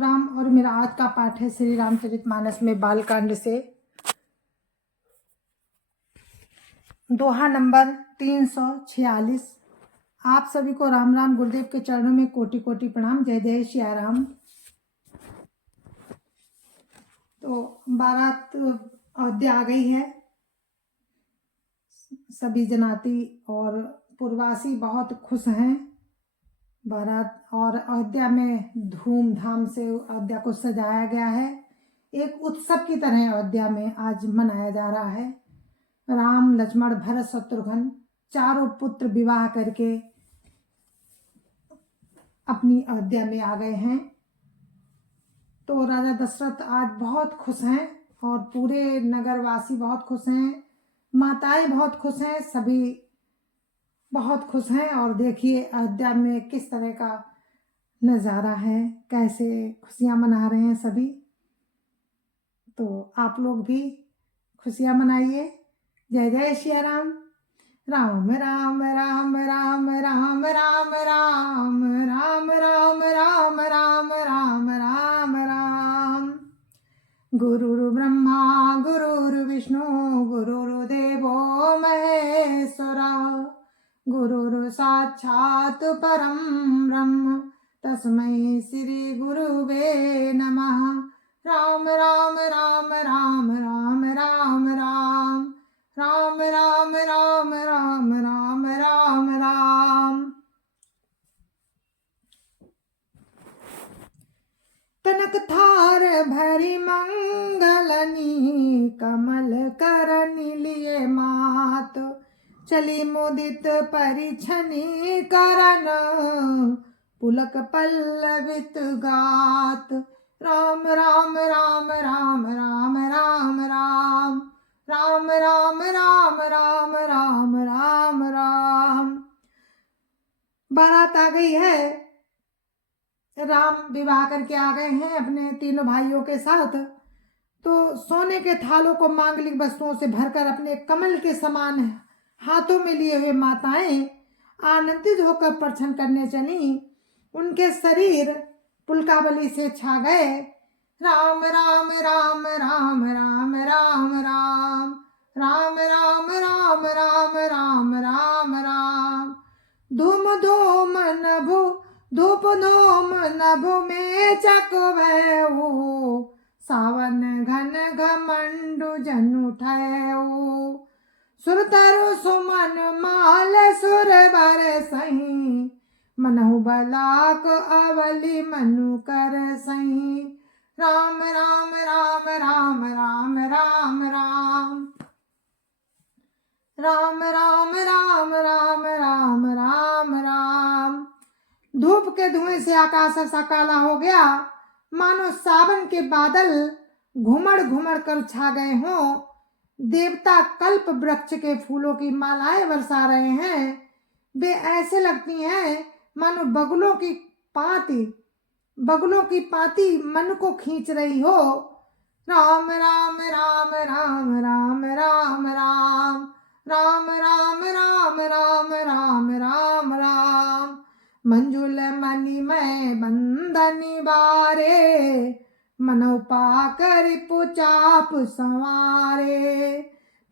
राम राम। और मेरा आज का पाठ है श्री रामचरितमानस में बालकांड से दोहा नंबर 346। आप सभी को राम राम। गुरुदेव के चरणों में कोटि कोटि प्रणाम। जय जय सिया राम। तो बारात अयोध्या आ गई है। सभी जनाती और पूर्ववासी बहुत खुश हैं। बारात और अयोध्या में धूमधाम से अयोध्या को सजाया गया है। एक उत्सव की तरह अयोध्या में आज मनाया जा रहा है। राम लक्ष्मण भरत शत्रुघ्न चारों पुत्र विवाह करके अपनी अयोध्या में आ गए हैं। तो राजा दशरथ आज बहुत खुश हैं और पूरे नगरवासी बहुत खुश हैं। माताएं बहुत खुश हैं। सभी बहुत खुश हैं। और देखिए अयोध्या में किस तरह का नज़ारा है, कैसे खुशियां मना रहे हैं सभी। तो आप लोग भी खुशियां मनाइए। जय जय श्री राम। राम राम राम राम राम राम राम राम राम राम राम राम राम राम। गुरुर् ब्रह्मा गुरुर्विष्णु गुरुर्देवो महेश्वरा गुरुर् साक्षात् परं ब्रह्म तस्मै श्री गुरुवे नमः। राम राम राम राम राम राम राम राम राम राम राम राम राम राम। तनक थार भरी मंगलनी कमल करनी लिए मात चली मुदित परिछनी करन पुलक पल्लवित गात। राम राम राम राम राम राम राम राम राम राम राम राम राम राम। बारात आ गई है। राम विवाह करके आ गए हैं अपने तीनों भाइयों के साथ। तो सोने के थालों को मांगलिक वस्तुओं से भरकर अपने कमल के समान हाथों में लिए हुए माताएं आनंदित होकर परछन करने चली। उनके शरीर पुलकावली से छा गए। राम राम राम राम राम राम राम राम राम राम राम राम राम राम। धूम धूम नभु धूप धूम नभु में चकवैऊ सावन घन घमंडु जन उठैऊ सुरतरु सुमन माल सुर बर सही मनहु बलाक अवली मनु कर सही। राम राम राम राम राम राम राम राम राम राम राम राम राम राम। धूप के धुएं से आकाश ऐसा काला हो गया मानो सावन के बादल घुमड़ घुमड़ कर छा गए हों। देवता कल्प वृक्ष के फूलों की मालाएं बरसा रहे हैं। वे ऐसे लगती हैं मानो बगुलों की पाती मन को खींच रही हो। राम राम राम राम राम राम राम राम राम राम राम राम राम राम। मंजुल मणि में बंधनि बारे मनौ पाकर पुचाप संवारे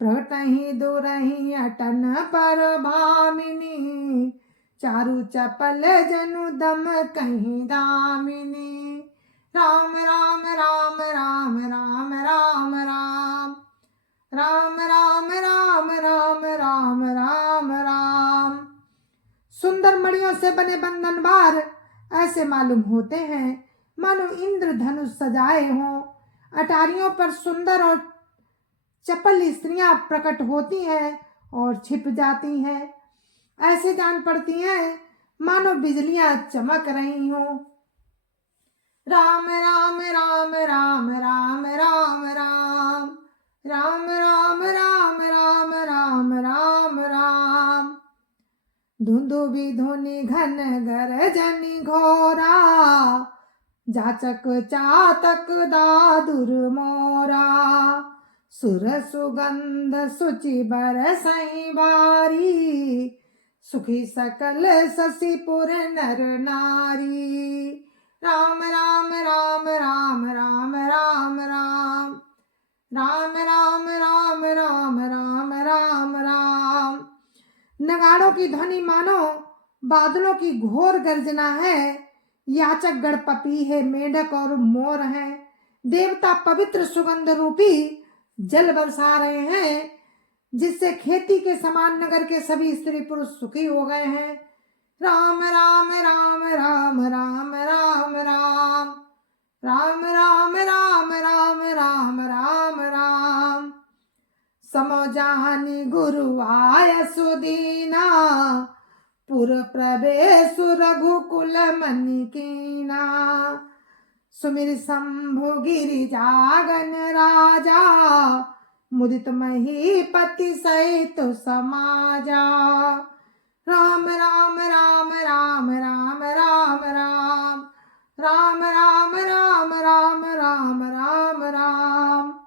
प्रगटहि दुरहि अटन पर भामिनी चारु चपल जनु दम कहीं दामिनी। राम राम राम राम राम राम राम राम राम राम राम राम राम राम। सुंदर मणियों से बने बंधन बार ऐसे मालूम होते हैं मानो इंद्र धनुष सजाए हों। अटारियों पर सुंदर और चपल स्त्रियां प्रकट होती हैं और छिप जाती हैं। ऐसे जान पड़ती हैं मानो बिजलियां चमक रही हों। राम राम राम राम राम राम राम राम राम राम राम राम राम राम। धुंधुबी धुनि घन गरजनि घोरा जाचक चातक दादुर मोरा सुर सुगंध सुचि बरसहि बारी सुखी सकल शशिपुर नर नारी। राम राम राम बाणों की ध्वनि मानो बादलों की घोर गर्जना है। याचक गण पपीहे, मेढक और मोर हैं। देवता पवित्र सुगंध रूपी जल बरसा रहे हैं, जिससे खेती के समान नगर के सभी स्त्री पुरुष सुखी हो गए हैं। राम राम राम राम राम राम राम राम राम राम राम राम राम राम। समो जानी गुरु आय सुदीना, पुर प्रवेशु रघुकुल मनि कीना। सुमिर शंभु गिरिजागन राजा, मुदित महीपति सहित समाजा। राम राम राम राम राम राम राम राम राम राम राम राम राम राम।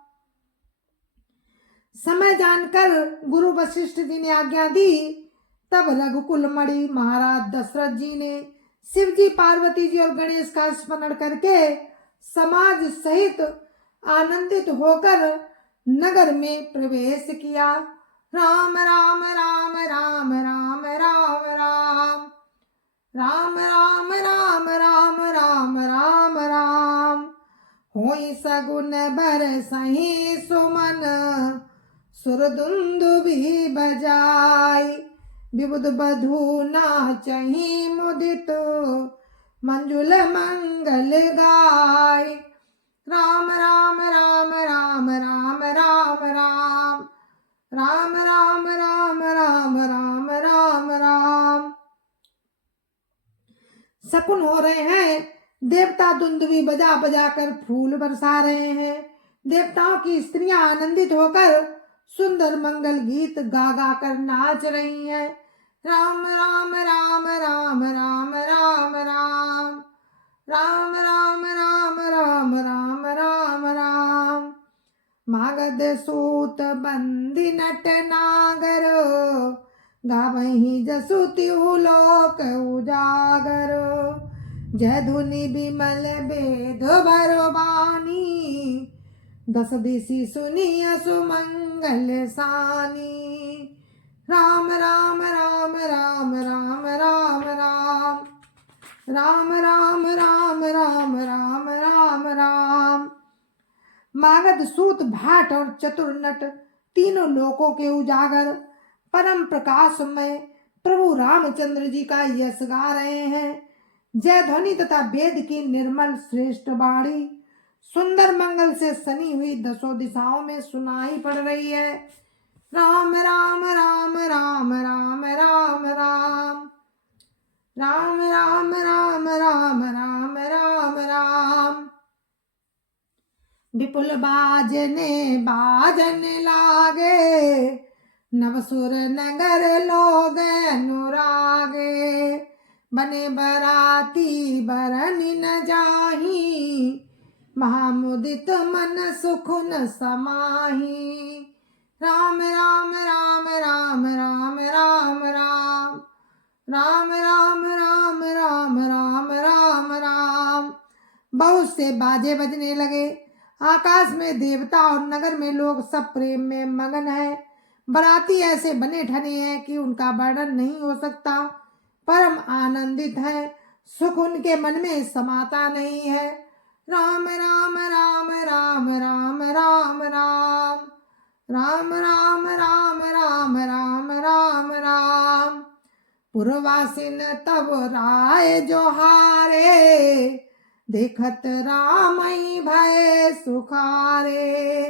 समय जानकर गुरु वशिष्ठ जी ने आज्ञा दी। तब रघुकुल मणि महाराज दशरथ जी ने शिव जी, पार्वती जी और गणेश का स्मरण करके समाज सहित आनंदित होकर नगर में प्रवेश किया। राम राम राम राम राम राम राम राम राम राम राम राम राम राम। होई सगुन बरसहि सुमन, सुरदुंदुभि बजाई। विबुध बधू नाचहि मुदित, मंजुल मंगल गाय। राम राम राम राम राम राम राम राम राम राम राम राम राम राम। शकुन हो रहे हैं। देवता दुंदुभी बजा बजा कर फूल बरसा रहे हैं। देवताओं की स्त्रियां आनंदित होकर सुंदर मंगल गीत गा गा कर नाच रही हैं। राम राम राम राम राम राम राम राम राम राम राम राम राम राम। मागध सूत बंदी नट नागर, गावहीं जसु तिहु लोक उजागर। जय धुनि बिमल वेद बरबानी, दस दिशि सुनिय सुमंगल सानी। राम राम राम राम राम राम राम राम राम राम राम राम राम राम। मागध सूत भाट और चतुर नट तीनों लोकों के उजागर परम प्रकाशमय प्रभु रामचंद्र जी का यश गा रहे हैं। जय ध्वनि तथा वेद की निर्मल श्रेष्ठ वाणी सुंदर मंगल से सनी हुई दसों दिशाओं में सुनाई पड़ रही है। राम राम राम राम राम राम राम राम राम राम राम राम राम राम। विपुल बाजने बाजन लागे, नवसुर नगर लोग अनुरागे। बने बराती बरनि न जाही, महामुदित मन सुख न समाही। राम राम राम राम राम राम राम राम राम राम राम राम राम राम। बहुत से बाजे बजने लगे। आकाश में देवता और नगर में लोग सब प्रेम में मगन है। बराती ऐसे बने ठने हैं कि उनका वर्णन नहीं हो सकता। परम आनंदित है, सुख उनके मन में समाता नहीं है। राम राम राम राम राम राम राम राम राम राम राम राम राम राम। पुरवासिन तब राय जोहारे, देखत रामई भय सुखारे।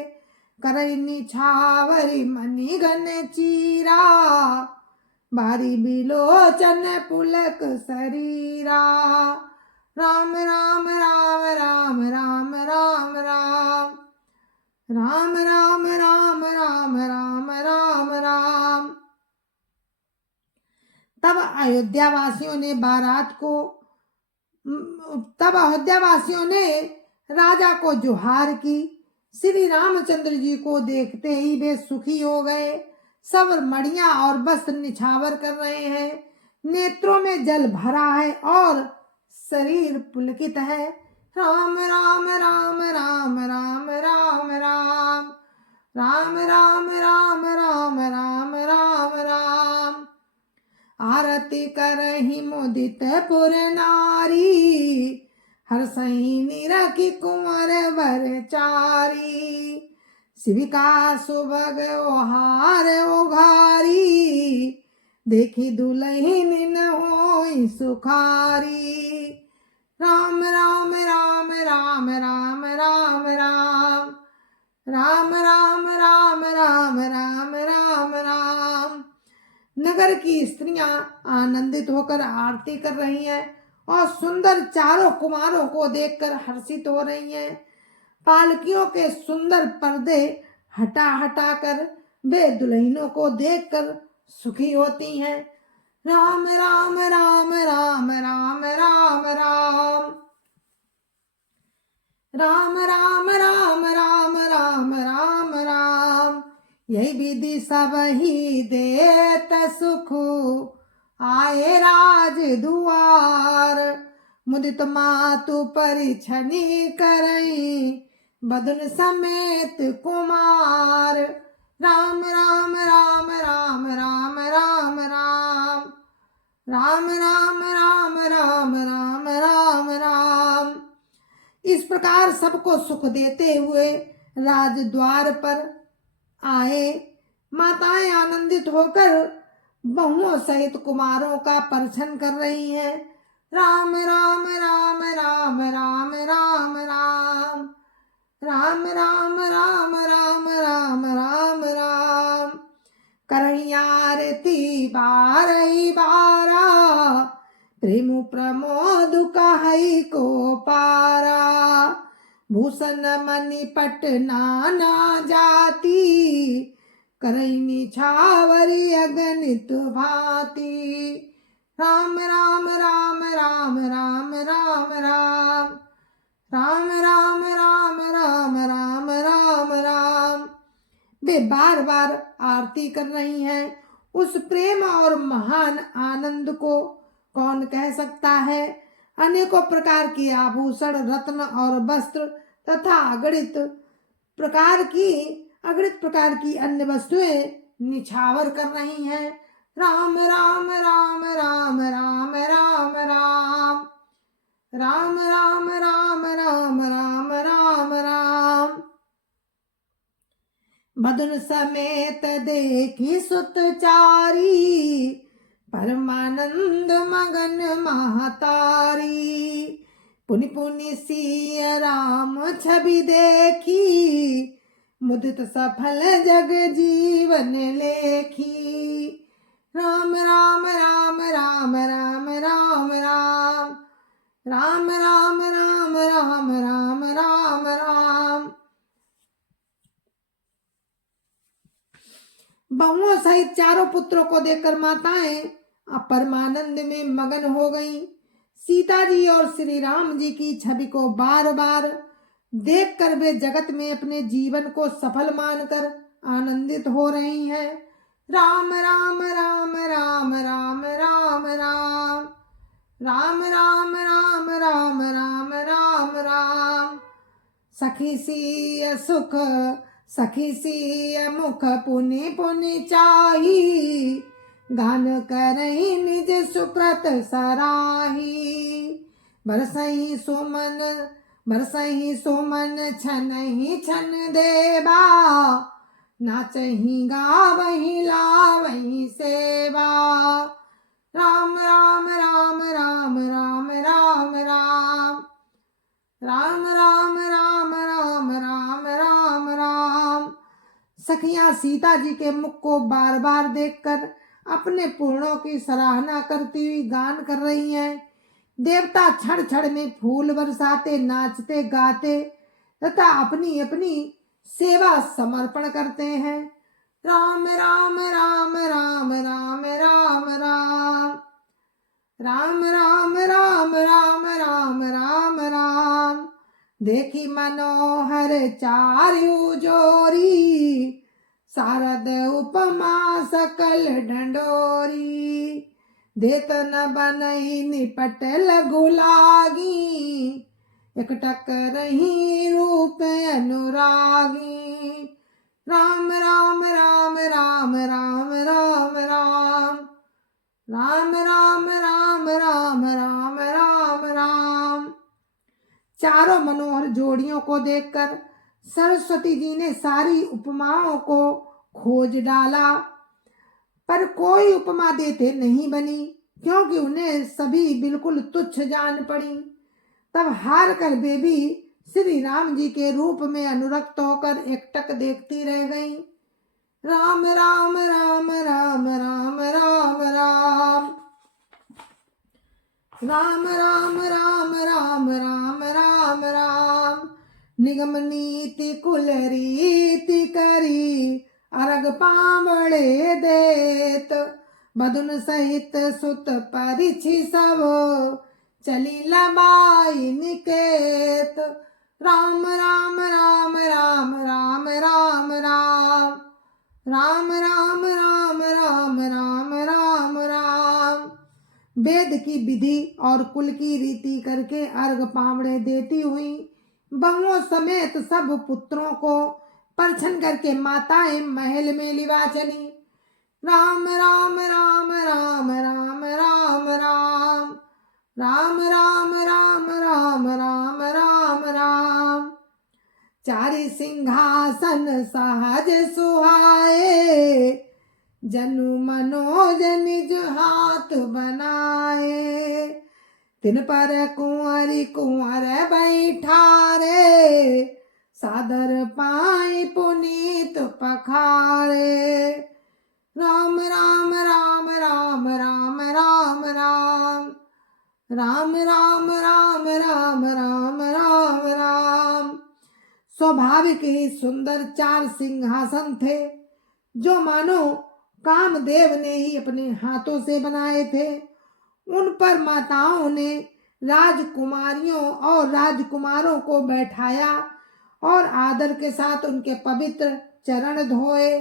करई निछावरी मणिगन चीरा, बारी बिलोचन पुलक शरीरा। राम राम राम राम राम राम राम राम राम राम राम राम राम राम। तब अयोध्यावासियों ने राजा को जोहार की। श्री रामचंद्र जी को देखते ही वे सुखी हो गए। सब मड़ियां और वस्त्र निछावर कर रहे हैं। नेत्रों में जल भरा है और शरीर पुलकित है। राम राम राम राम राम राम राम राम राम राम राम राम राम राम। मुदित पुर नारी हर्षहि निरखि कुंवर वर चारी शिविका सुभग ओहार ओघारी देखी दुलहिन न होई सुखारी राम राम राम राम राम राम राम राम राम राम राम राम राम राम। नगर की स्त्रियां आनंदित होकर आरती कर रही हैं और सुंदर चारों कुमारों को देखकर हर्षित हो रही हैं। पालकियों के सुंदर पर्दे हटा हटा कर वे दुल्हनों को देखकर सुखी होती हैं। राम राम राम राम राम राम राम राम राम राम राम राम राम राम। यही विधि सब ही देत सुख आए राज दुआर मुदित मातु परिछनी करई बदन समेत कुमार राम राम राम राम राम राम राम राम राम राम राम राम राम राम। इस प्रकार सबको सुख देते हुए राजद्वार पर आए माताएं आनंदित होकर बहुओं सहित कुमारों का परिछन कर रही हैं। राम राम राम राम राम राम राम राम राम राम राम राम राम राम। करही आरती बारही बारा प्रेम प्रमोद कहई को पारा भूषण मणिपट नाना जाति करई निछावरी अगणित भांति राम राम राम राम राम राम राम राम राम राम राम राम राम राम। वे बार बार आरती कर रही हैं। उस प्रेम और महान आनंद को कौन कह सकता है। अनेकों प्रकार के आभूषण रत्न और वस्त्र तथा अगणित प्रकार की अन्य वस्तुएं निछावर कर रही हैं। राम राम राम राम राम राम राम राम राम राम राम राम राम राम। बदन समेत देखी सुत चारी परमानंद मगन महतारी पुनि पुनि सिय राम छवि देखी मुदित सफल जग जीवन लेखी राम राम राम राम राम राम राम राम राम राम राम राम राम राम। बहुओं सहित चारों पुत्रों को देखकर माताएं परमानंद में मगन हो गईं। सीता जी और श्री राम जी की छवि को बार बार देखकर वे जगत में अपने जीवन को सफल मानकर आनंदित हो रही हैं। राम राम राम राम राम राम राम राम राम राम राम राम राम राम। सखी सिय सुख सखी सिय मुख पुनि पुनि चाही गान करही निज सुकृत सराही बरसही सुमन छनहि छन देवा नाचही गावही लावही सेवा राम राम राम राम राम राम राम राम राम राम राम राम राम राम। सखियां सीता जी के मुख को बार बार देखकर अपने पूर्णों की सराहना करती हुई गान कर रही हैं। देवता क्षण क्षण में फूल बरसाते नाचते गाते तथा अपनी अपनी सेवा समर्पण करते हैं। राम राम राम राम राम राम राम राम राम राम राम राम राम राम। देखी मनोहर चारु जोरी शारद उपमा सकल ढंडोरी देत न बनई निपट लघु लागी एकटक रही रूप अनुरागी राम राम राम राम राम राम राम राम राम राम राम राम राम राम। चारों मनोहर जोड़ियों को देखकर सरस्वती जी ने सारी उपमाओं को खोज डाला, पर कोई उपमा देते नहीं बनी, क्योंकि उन्हें सभी बिल्कुल तुच्छ जान पड़ी। तब हार कर वे भी श्री राम जी के रूप में अनुरक्त होकर एकटक देखती रह गईं। राम राम राम राम राम राम राम राम राम राम राम राम राम राम। निगम नीति कुल रीति करी, अर्घ पावड़े देत, बदुन सहित सुत परिछि सब, चली लबाई निकेत। राम राम राम राम राम राम राम राम राम राम राम राम राम राम। वेद की विधि और कुल की रीति करके अर्घ पावड़े देती हुई बहुओं समेत सब पुत्रों को परछन करके माताएं महल में लिवा चली। राम राम राम राम राम राम राम राम राम राम राम राम राम राम। चारि सिंहासन सहज सुहाए, जनु मनोज निज हाथ बनाए, तिन पर कुंवरी कुंवर बैठारे, सादर पाई पुनीत पखारे। राम राम राम राम राम राम राम राम राम राम राम राम राम राम। स्वाभाविक ही सुंदर चार सिंहासन थे, जो मानो कामदेव ने ही अपने हाथों से बनाए थे। उन पर माताओं ने राजकुमारियों और राजकुमारों को बैठाया और आदर के साथ उनके पवित्र चरण धोए।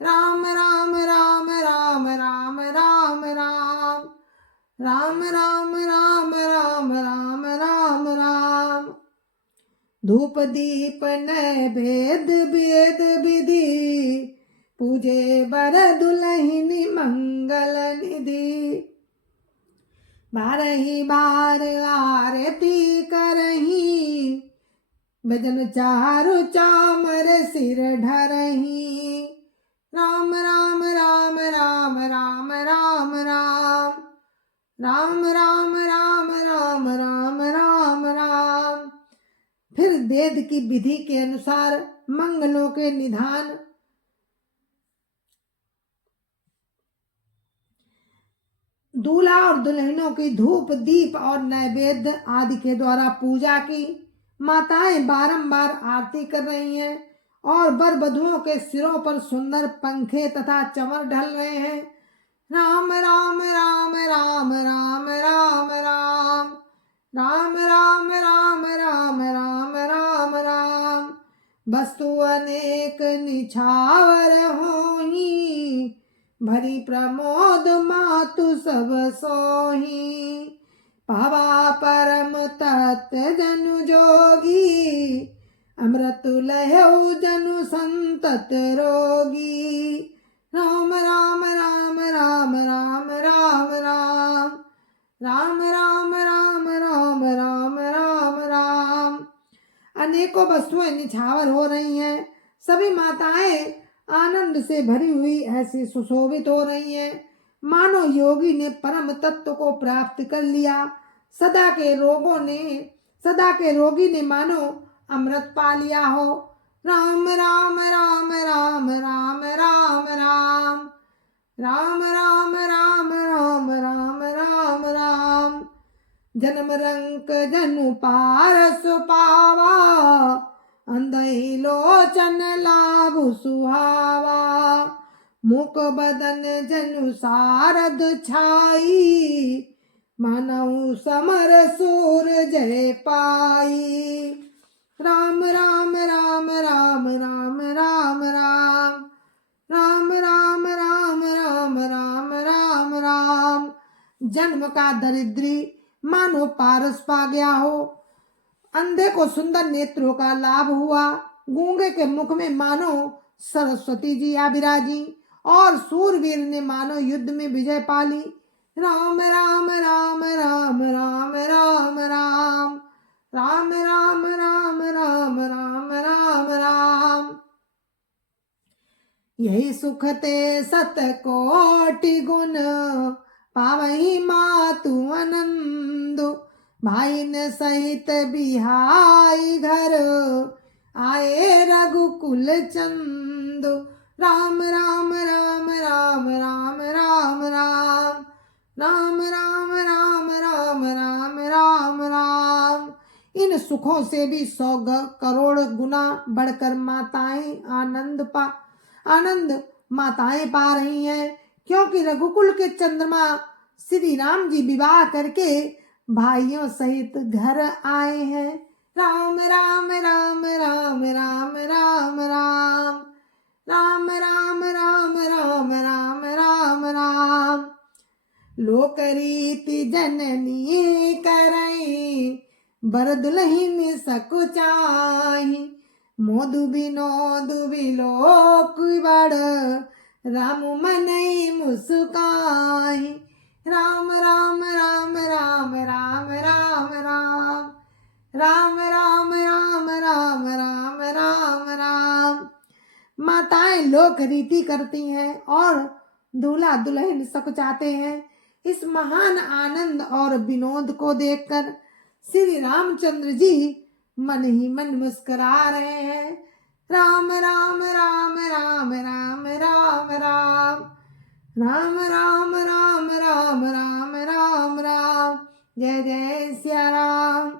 राम राम राम राम राम राम राम राम राम राम राम राम राम राम। धूप दीप नैवेद वेद विधि, पूजे बर दुलहिनी मंगल निधि, बारही बार आरती करही, भजन चारु चामर सिर ढरही। राम राम राम राम राम राम राम राम राम राम राम राम राम राम। फिर वेद की विधि के अनुसार मंगलों के निधान, दूल्हा और दुल्हनों की धूप दीप और नैवेद्य आदि के द्वारा पूजा की। माताएं बारंबार आरती कर रही हैं और वर वधुओं के सिरों पर सुंदर पंखे तथा चमर ढल रहे हैं। राम राम राम राम राम राम राम राम राम राम राम राम राम राम। वस्तु अनेक निछावर होही, भरी प्रमोद मातु सब सोही, पावा परम तत्व जनु जोगी, अमृत लहु जनु संतत रोगी। राम राम राम राम राम राम राम राम राम राम राम राम राम राम। अनेकों वस्तुएं निछावर हो रही हैं। सभी माताएं आनंद से भरी हुई ऐसी सुशोभित हो रही हैं, मानो योगी ने परम तत्व को प्राप्त कर लिया। सदा के रोगी ने मानो अमृत पा लिया हो। राम राम राम राम राम राम राम राम राम राम राम राम राम राम। जन्म रंक जनु पारस पावा, अंधई लोचन लाभ सुहावा, मुख बदन जनु सारद छाई, मानव समर सूर जय पाई। राम राम राम राम राम राम राम राम राम राम राम राम राम राम। जन्म का दरिद्री मानो पारस पा गया हो, अंधे को सुंदर नेत्रों का लाभ हुआ, गूंगे के मुख में मानो सरस्वती जी आ विराजी और सूरवीर ने मानो युद्ध में विजय पाली। राम राम राम राम राम राम राम राम राम राम राम राम राम राम। यही सुख ते सत कोटि गुण पावही मातु आनंद। भाई न सहित बिहाई घर आए रघुकुल चंद। राम राम राम राम राम राम राम राम राम राम राम राम राम राम। इन सुखों से भी 100 करोड़ गुना बढ़कर आनंद माताएं पा रही हैं, क्योंकि रघुकुल के चंद्रमा श्री राम जी विवाह करके भाइयों सहित घर आए हैं। राम राम राम राम राम राम राम राम राम राम राम राम राम राम। लोक रीति जननी करई बर दुलहिन सकुचाही। मोदु विनोद विलोक बड़ राम मनई मुस्काही। राम राम राम राम राम राम राम राम राम राम राम राम राम राम। माताएं लोक रीति करती हैं और दूल्हा दुल्हन सकुचाते हैं। इस महान आनंद और विनोद को देखकर श्री रामचंद्र जी मन ही मन मुस्कुरा रहे हैं। राम राम राम राम राम राम राम राम राम राम राम राम राम राम। जय जय सिया राम।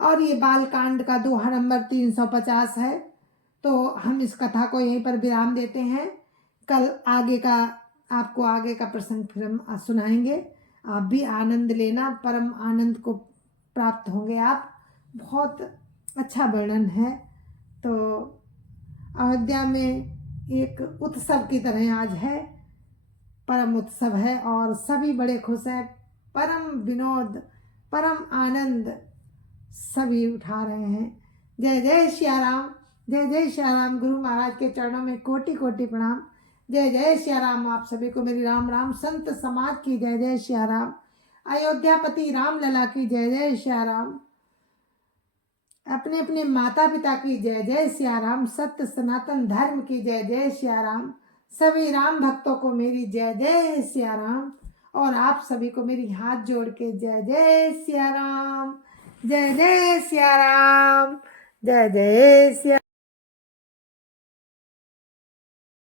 और ये बालकांड का दोहा नंबर 350 है। तो हम इस कथा को यहीं पर विराम देते हैं। कल आपको आगे का प्रसंग फिर हम सुनाएंगे। आप भी आनंद लेना, परम आनंद को प्राप्त होंगे आप। बहुत अच्छा वर्णन है। तो अयोध्या में एक उत्सव की तरह आज है, परम उत्सव है और सभी बड़े खुश हैं। परम विनोद, परम आनंद सभी उठा रहे हैं। जय जय सिया राम, जय जय सिया राम। गुरु महाराज के चरणों में कोटि कोटि प्रणाम। जय जय सिया राम। आप सभी को मेरी राम राम। संत समाज की जय जय सिया राम। अयोध्यापति राम लला की जय जय सिया राम। अपने अपने माता पिता की जय जय सिया राम। सत्य सनातन धर्म की जय जय सिया राम। सभी राम भक्तों को मेरी जय जय सिया राम। और आप सभी को मेरी हाथ जोड़ के जय जय सिया राम, जय जय सिया राम, जय जय सिया।